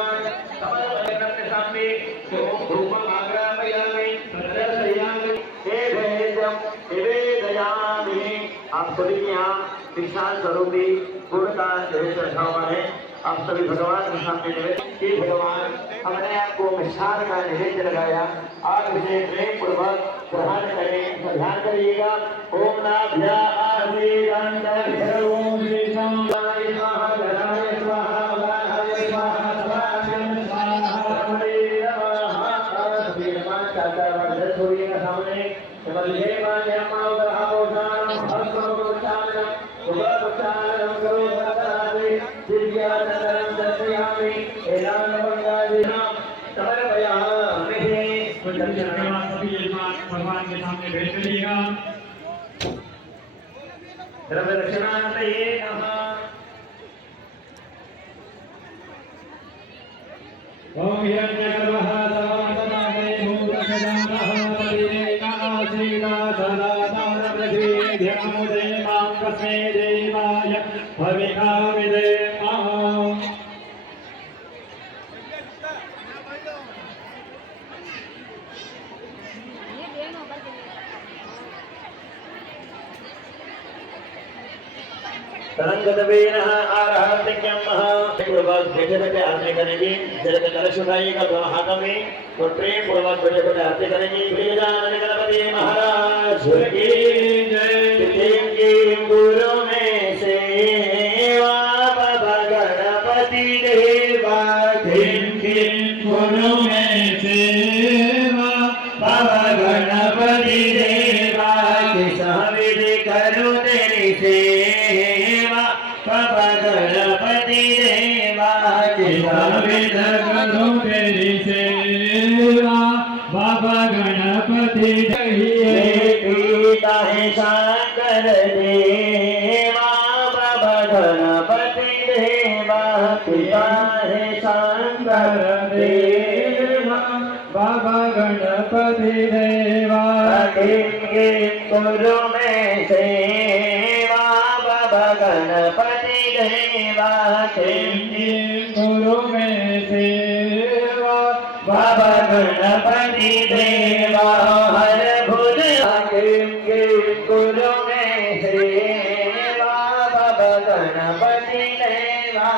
भगवान समर्पण के सामने धूपम आग्रापयामि तदर्शयामि निवेद्यम निवेदयामि। आप सभी के यहाँ विशाल स्वरूपी गुण का नैवेद्य रखा हुआ है। आप सभी भगवान के सामने निवेदन कि भगवान हमने आपको मिष्ठान का नैवेद्य लगाया, आप इसे प्रेम पूर्वक ग्रहण करें। ध्यान करिएगा। ओम नाभ्या भगवान के सामने भेज करिएगा। ओम हिरण्यगर्भः सर्वमतनादे मूलखजानः परिणेकासीदा सदा तारप्रभेद्यमुदे मां कस्मै देवाय भविका विदेमा। तरंगदवेनः आरहत्यम्मः पूर्वक बेटे आरती करेंगे। जल का कलश उठाइएगा दोनों हाथों में और प्रेम पूर्वक बेटे आरती करेंगे। गजानन गणपति महाराज की जय। तीन गुरु में सेवा बाबा गणपति देवा। तीन गुरु में सेवा बाबा गणपति देवा। किसाविधि करो तेरी सेवा बाबा गणपति देवा। किसाविध करो तेरी सेवा बाबा गणपति पिता है शंकर देवा बाबा गणपति देवा। पिता है शंकर देवा बाबा गणपति देवा। गुरु में सेवा बाबा गणपति देवा। गुरु में सेवा बाबा गणपति देवा। हर भुज गुरु में सेवा बाबा गणपति देवा।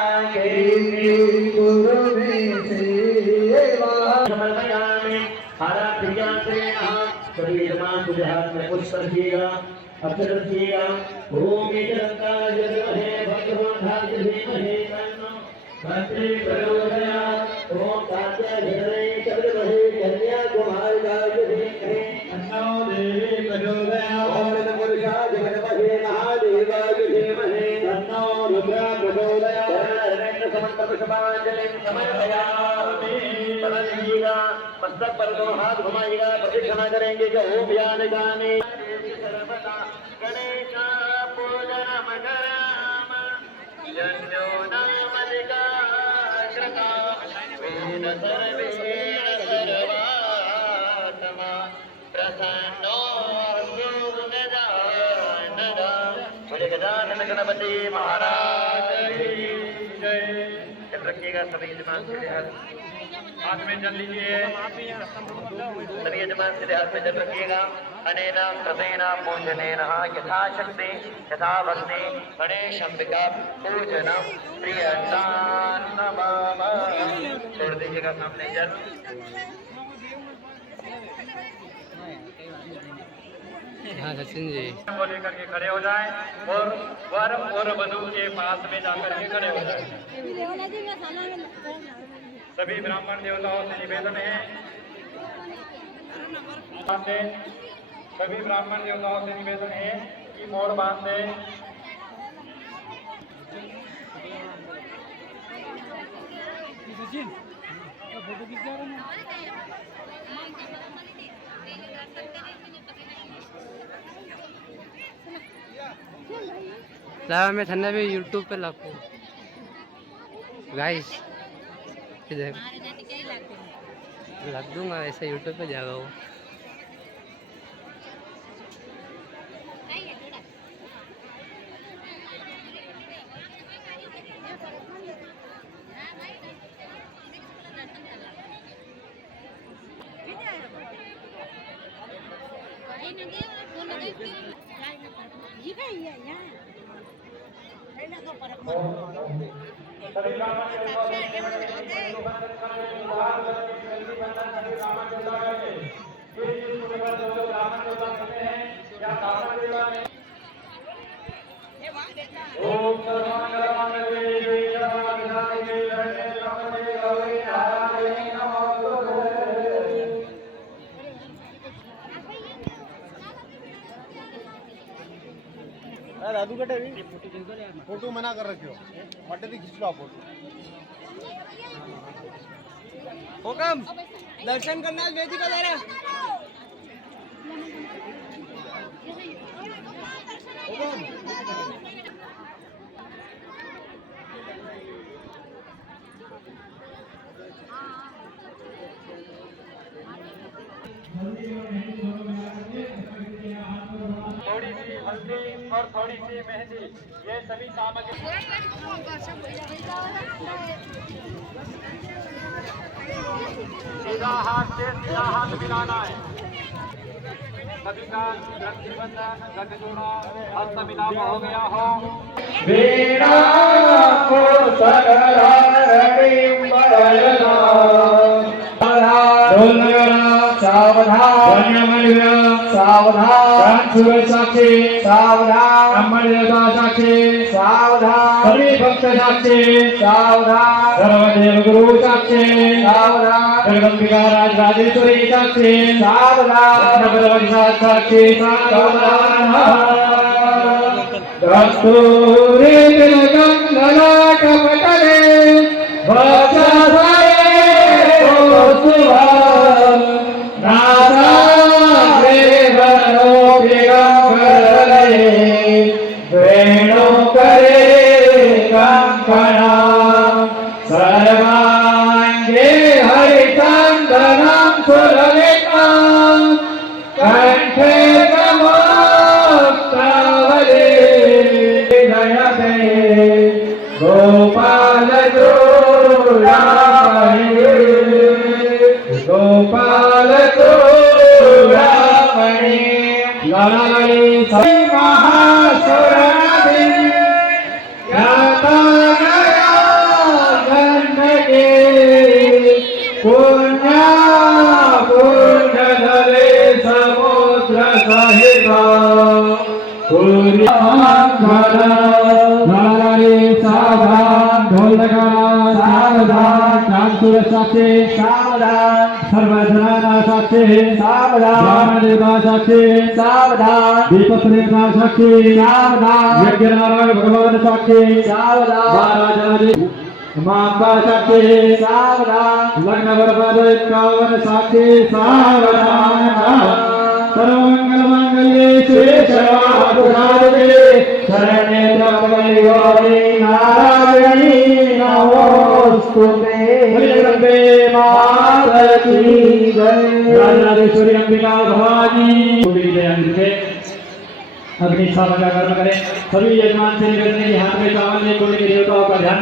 गुरु में सेवा समर्पयामि। हरा प्रिया से सभी जमात मुझे हाथ में पुष्प रखिएगा, अक्षर रखिएगा। ओम एकरंकार जगमहे भगवान धार्य धीमहि तन्नो भद्रे प्रचोदयात्। ओम कात्या धीमहि चक्रमहे कन्या कुमार गाय धीमहि तन्नो देवी प्रचोदयात्। ओम नमोरुषा जगन्महे महादेवाय धीमहि तन्नो रुद्र प्रचोदयात्। समस्त पुष्पांजलिं समर्पयामि। पढ़िएगा, मस्तक पर दोनों हाथ घुमाइएगा, प्रदक्षिणा करेंगे कि ओम यानि गानि सर्वदा गणेश पूजनम कराम। जन्यो नामलिका कृता वेद सर्वेण सर्वात्मा प्रसन्नो गुणजानन। बोले गजानन गणपति महाराज की जय। जब रखिएगा सभी जमात के हाथ में जल लीजिए। सभी जमात से हाथ में जल रखिएगा। अनेना कृतेना पूजनेन यथाशक्ति यथा भक्ति गणेश अंबिका पूजनम प्रियतान नमामि। छोड़ दीजिएगा सामने जल। हाँ सचिन जी वो लेकर के खड़े हो जाएं और वर और वधू के पास में जाकर के खड़े हो जाएं। सभी ब्राह्मण देवताओं से निवेदन है, सभी ब्राह्मण देवताओं से निवेदन है कि मोर बांध दे। मैं थन्ना भी यूट्यूब पे लाखों गाइस इधर लग दूंगा, ऐसे यूट्यूब पे जाएगा वो। दादू बेटे फोटो मना कर रखे हो मटे भी खींच लो आप फोटो हुकम दर्शन करना बेटी का जरा थोड़ी सी हल्दी और थोड़ी सी मेहंदी, ये सभी सामग्री। सीधा हाथ से सीधा हाथ मिलाना है। सभी का रक्षाबंधन गठजोड़ा हस्त मिलाप हो गया हो। वीणा को सावधान सावधान साक्षी सावधान अमृता साक्षी सावधान सभी भक्त साक्षी सावधान सर्वदेव गुरु साक्षी सावधान जगदम्बिका राज राजेश्वरी साक्षी सावधान भगवती साक्षी सावधान कस्तूरी तिलकं ललाटपटले वक्षसारे कौस्तुभं नासाग्रे वनोऽभिगम्बरतले वेणुकरे कङ्कणं सर्वाङ्गे हरिचन्दनं सुललितं कण्ठे नमोऽस्तवले जयते गोपाल चूड़ामणि गोपाल चूड़ामणि ललली श्री महासुराधि ज्ञाता गया गंधके पुण्या पुण्यधरे समुद्र सहित सावधान ढोल सावधान कांचुर साक्षी सावधान सर्वधना साक्षी सावधान देवता साक्षी सावधान दीपक देवता साक्षी सावधान यज्ञ नारायण भगवान साक्षी सावधान महाराज माता साक्षी सावधान लग्न बर्बाद 51 साक्षी सावधान सर्वमंगलमांगल्ये शिवे सर्वार्थसाधके शरण्ये त्र्यंबके गौरी नारायणी नमोस्तुते जगदम्बे माता की जय राजेश्वरी अंबिका भवानी पूरी जय अंबिके अग्नि स्थापना का कर्म करें सभी यजमान से निकलने के हाथ में चावल में कुंड के देवताओं का ध्यान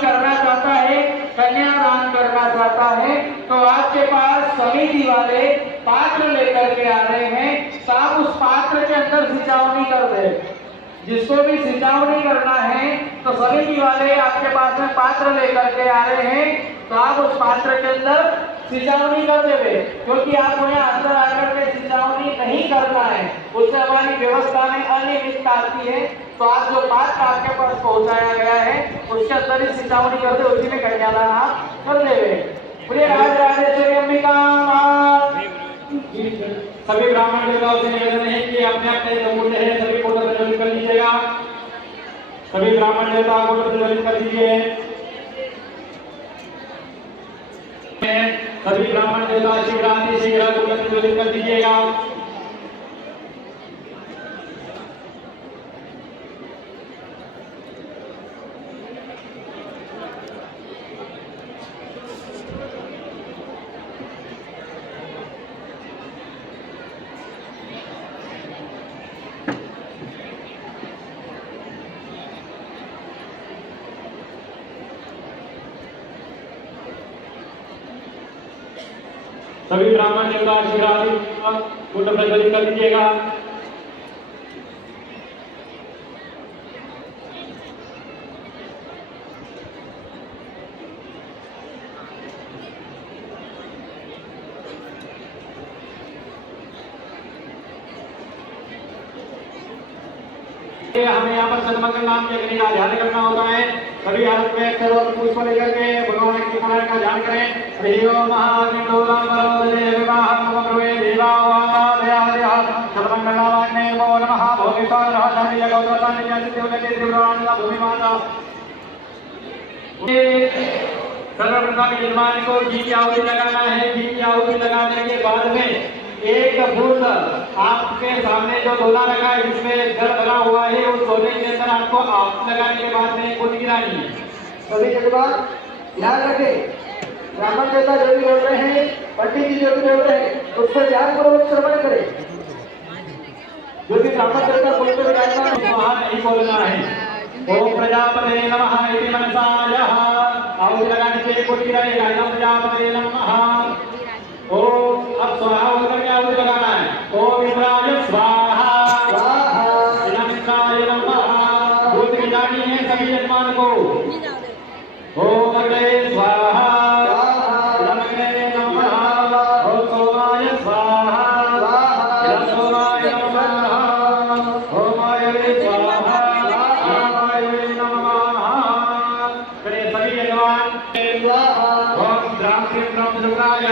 करना चाहता है, कन्यादान करना चाहता है, तो आपके पास समिति वाले पात्र लेकर के आ रहे हैं। साहब उस पात्र के अंदर सिंचावनी कर दे। जिसको भी सिंचावनी करना है तो समिति वाले आपके पास में पात्र लेकर के आ रहे हैं, तो आप उस पात्र के अंदर सिंचावनी कर देवे, क्योंकि आपको यहाँ अंदर आकर के सिंचावनी नहीं करना है, उससे हमारी व्यवस्था में अनियमितता आती है। तो आप जो पात्र आपके पास पहुंचाया गया है उसके अंदर ही सिंचावनी कर दे, उसी में कन्यादान आप कर देवे। बोलिए राज राजेश्वरी अंबिका सभी ब्राह्मण देवताओं से निवेदन है कि अपने अपने जो मूल्य है सभी फोटो प्रज्वलित कर लीजिएगा। सभी ब्राह्मण देवताओं को प्रज्वलित कर दीजिए। सभी ब्राह्मण देवता शिवरात्रि शीघ्र प्रज्वलित कर दीजिएगा। सभी ब्राह्मण देवता आशीर्वाद कुंड प्रज्वलित कर दीजिएगा। हमें यहाँ पर सदमंगल नाम के अग्नि का ध्यान करना होता है। सभी हालत में अक्षर और पुष्प लेकर के भगवान की कमर का ध्यान करें। हरि ओम महाविष्णुरामवदे विवाहं ममरुवे देवावादयादयः सदमंगल नामाग्ने नमो नमः भोगिताय रहसानि जगौतरानि जगति देवरानंद भूमिमाता। सर्वप्रथम यजमान को घी की आहुति लगाना है। घी की आहुति लगाने के बाद में एक बूंद आपके सामने जो डोला रखा है जिसमें जल भरा हुआ है उस डोले के अंदर आपको आहुति लगाने के बाद में बूंद गिरानी है। सभी जगह ध्यान रखें, ब्राह्मण देवता जो भी बोल रहे हैं, पंडित जी जो भी बोल रहे हैं, उस पर ध्यान पूर्वक श्रवण करें। जो भी ब्राह्मण देवता बोलते हुए जाएगा वहां नहीं बोलना है। ओम प्रजापते नमः इति मनसा यः आहुति लगाने के बूंद गिराएगा। ओम प्रजापते नमः। ओम अब स्वाहा होकर के आहुति लगाना है। ओम इंद्राय स्वाहा इंद्राय नमः। दूध गिरानी है सभी यजमान को। ओम अग्ने स्वाहा अग्ने नमः। ओम सोमाय स्वाहा सोमाय नमः। ओम आयवे स्वाहा आयवे नमः। करे सभी यजमान ओम ग्राम के ब्रह्म जुगाय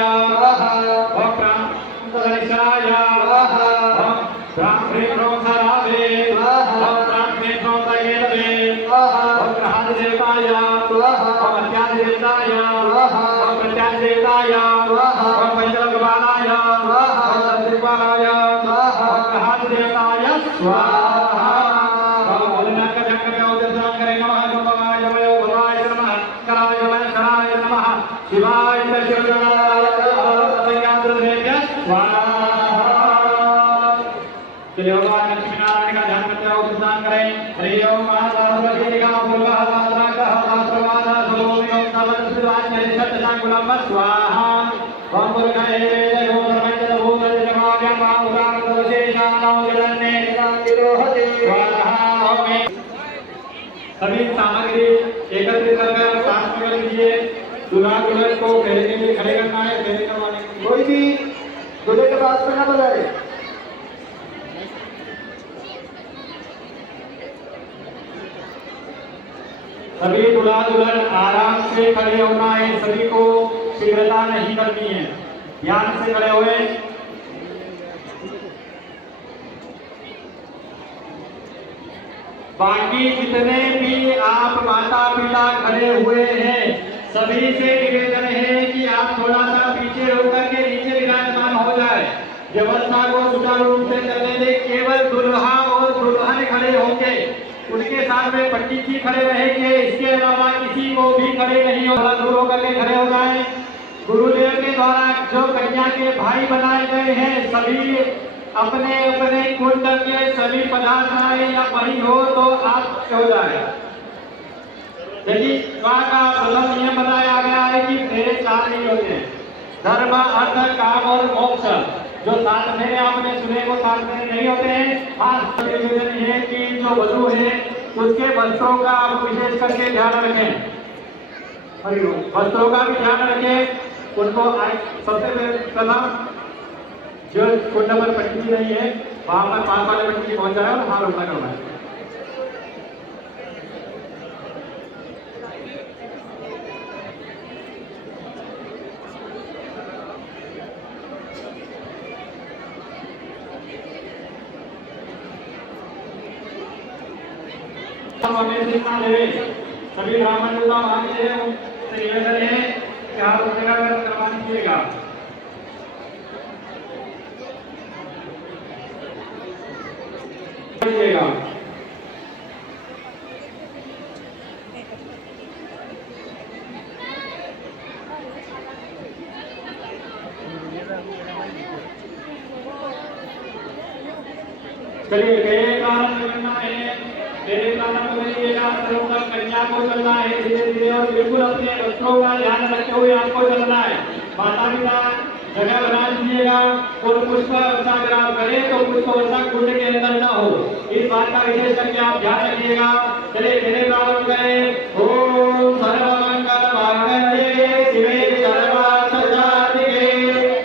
भगवान लक्ष्मी नारायण का ध्यान करते हुए स्नान करें। हरि ओम महासारस्वती का पूर्वः सात्राकः शास्त्रवादः सुलोमियो सर्वस्वान् नैषट्टं गुणं स्वाहा। ओम पुरुषाय वेदयो सर्वज्ञ भूतजमाव्यं मामुदानवशेषाणां विदन्ने निरातिरोहते स्वाहा। ओम सभी सामग्री एकत्रित कर पास में लीजिए। दूल्हा दुल्हन को फेरे के लिए खड़े करना है। फेरे करवाने कोई भी दूल्हे के पास में न बुलाए। सभी दूल्हा दुल्हन आराम से खड़े होना है। सभी को शीघ्रता नहीं करनी है। ध्यान से खड़े हुए। बाकी जितने भी आप माता पिता खड़े हुए हैं सभी से निवेदन है कि आप थोड़ा सा पीछे होकर के नीचे विराजमान हो जाए। व्यवस्था को सुचारू रूप से चलने दें। केवल दुल्हा और दुल्हन खड़े होंगे, उनके साथ में पंडित जी खड़े रहेंगे। इसके अलावा किसी को भी खड़े नहीं हो। दूर होकर के खड़े हो जाए। गुरुदेव के द्वारा जो कन्या के भाई बनाए गए हैं सभी अपने अपने कुंड के सभी पदार्थ आए या वही हो तो आप हो जाए। यदि विवाह का प्रथम नियम बताया गया है कि फेरे 4 नहीं होते हैं। धर्म अर्थ काम और मोक्ष जो 7 फेरे आपने सुने वो 7 फेरे नहीं होते हैं। हाँ निवेदन है कि जो वधू है उसके वस्त्रों का आप विशेष करके ध्यान रखें। वस्त्रों का भी ध्यान रखें। उनको सबसे प्रथम जो कुंड पर पंडित जी नहीं है वहां पर पास वाले पंडित जी पहुंच जाए और हार उठा करवाए। सभी ब्राह्मण देवता मांगते हैं निवेदन है कि आप करवा दीजिएगा। चलिए कन्या को चलना है धीरे धीरे और बिल्कुल अपने बच्चों का ध्यान रखते हुए आपको चलना है। माता पिता जगह बना दीजिएगा और पुष्प वर्षा अगर आप करें तो पुष्प वर्षा कुंड के अंदर न हो, इस बात का विशेष करके आप ध्यान रखिएगा। चलिए पहले प्रारंभ करें। ओम सर्वमंगल मांगल्ये शिवे सर्वार्थ साधिके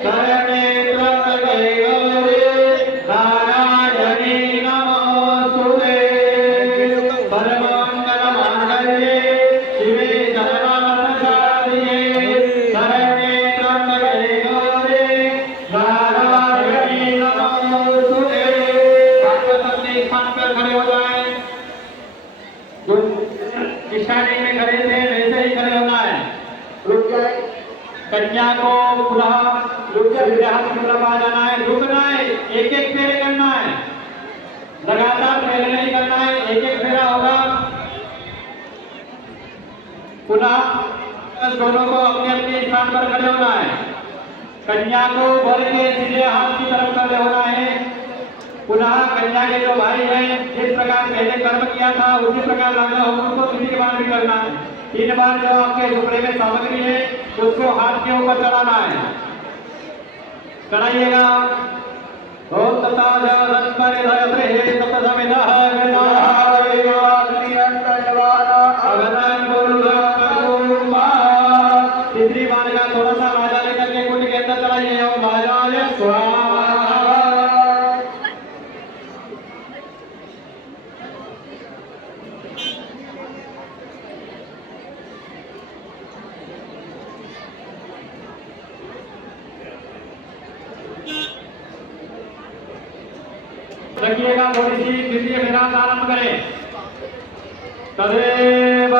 शरण्ये त्र्यंबके गौरी नारायणी नमोस्तुते। सर्वमंगल मांगल्ये शिवे सर्वार्थ साधिके शरण्ये त्र्यंबके गौरी नारायणी नमोस्तुते। आपको अपने स्थान पर खड़े हो जाएं। स्टार्टिंग में खड़े थे वैसे ही खड़े होना है। रुक जाए। कन्या को पुनः विद्यार्थी की तरफ आ जाना है, रुकना है, एक एक फेरे करना है, लगातार पहले नहीं करना है, एक एक फेरा होगा। पुनः दोनों को अपने अपने स्थान पर खड़े होना है। कन्या को वर के सीधे हाथ की तरफ खड़े होना है। पुनः कन्या के जो भाई हैं जिस प्रकार पहले कर्म किया था उसी प्रकार राजा हो उनको तीन बार भी करना है। 3 बार जो आपके सुपड़े में सामग्री है उसको हाथ के ऊपर चढ़ाना है। चढ़ाइएगा। ओम तत्ताजं परिधयते तत्समिदः तीसरी बार का थोड़ा सा माला लेकर के कुंड के अंदर चढ़ाइए। ओम महाराज स्वाहा। रखिएगा। थोड़ी सी द्वितीय विराम आरंभ करें। तदेव